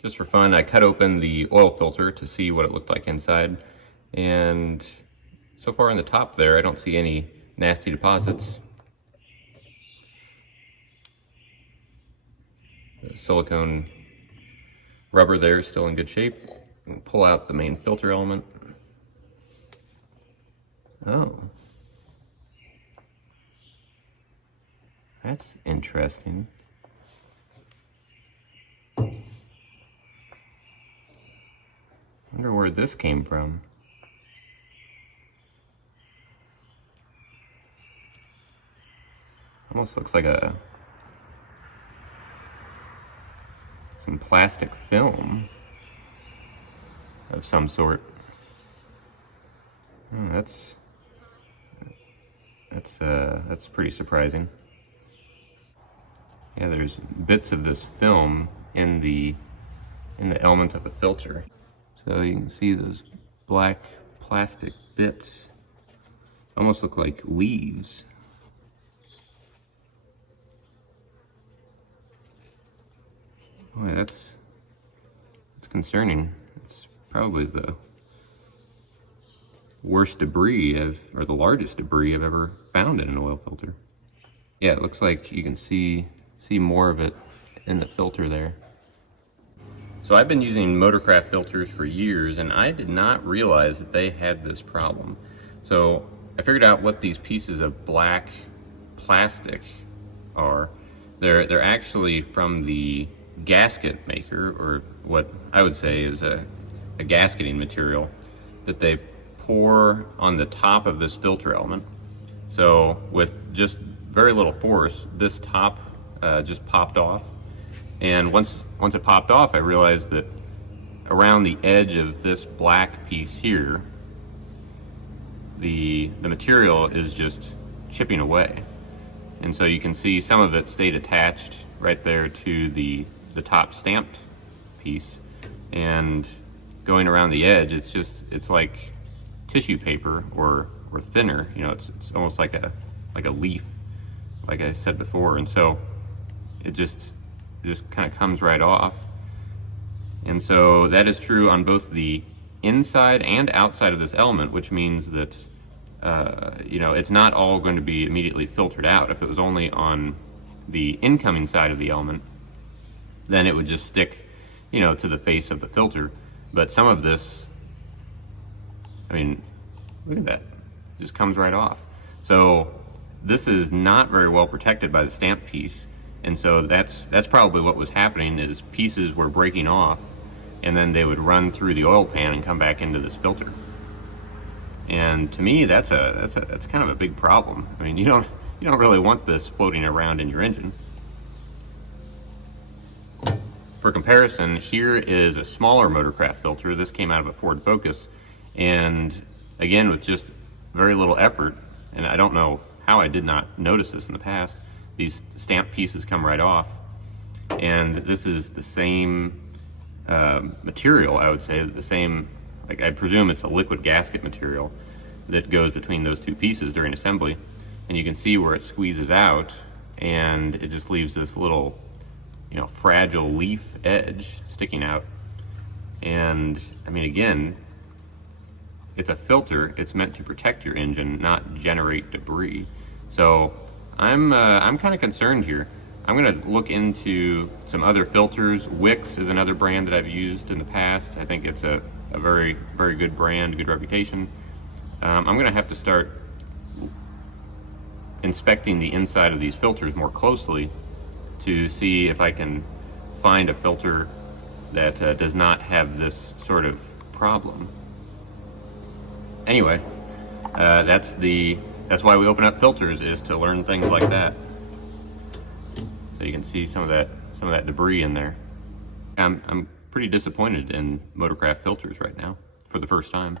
Just for fun, I cut open the oil filter to see what it looked like inside, and so far on the top there, I don't see any nasty deposits. The silicone rubber there is still in good shape. We'll pull out the main filter element. Oh. That's interesting. Wonder where this came from. Almost looks like some plastic film of some sort. Oh, that's pretty surprising. Yeah, there's bits of this film in the element of the filter. So you can see those black plastic bits almost look like leaves. Boy, that's concerning. It's probably the worst debris or the largest debris I've ever found in an oil filter. Yeah, it looks like you can see more of it in the filter there. So I've been using Motorcraft filters for years, and I did not realize that they had this problem. So I figured out what these pieces of black plastic are. They're actually from the gasket maker, or what I would say is a gasketing material that they pour on the top of this filter element. So with just very little force, this top just popped off. And once it popped off, I realized that around the edge of this black piece here, the material is just chipping away. And so you can see some of it stayed attached right there to the top stamped piece. And going around the edge, it's like tissue paper or thinner. You know, it's almost like a leaf, like I said before. And so it just kind of comes right off. And so that is true on both the inside and outside of this element, which means that you know, it's not all going to be immediately filtered out. If it was only on the incoming side of the element, then it would just stick, you know, to the face of the filter. But some of this, I mean, look at that, it just comes right off. So this is not very well protected by the stamp piece. And so that's probably what was happening, is pieces were breaking off, and then they would run through the oil pan and come back into this filter. And to me, that's kind of a big problem. I mean, you don't really want this floating around in your engine. For comparison, here is a smaller Motorcraft filter. This came out of a Ford Focus, and again, with just very little effort, and I don't know how I did not notice this in the past, these stamp pieces come right off. And this is the same material, I would say, the same, like, I presume it's a liquid gasket material that goes between those two pieces during assembly. And you can see where it squeezes out, and it just leaves this little, you know, fragile leaf edge sticking out. And I mean, again, it's a filter. It's meant to protect your engine, not generate debris. So I'm kind of concerned here. I'm going to look into some other filters. Wix is another brand that I've used in the past. I think it's a very, very good brand, good reputation. I'm going to have to start inspecting the inside of these filters more closely to see if I can find a filter that does not have this sort of problem. Anyway, that's why we open up filters, is to learn things like that. So you can see some of that debris in there. I'm pretty disappointed in Motorcraft filters right now for the first time.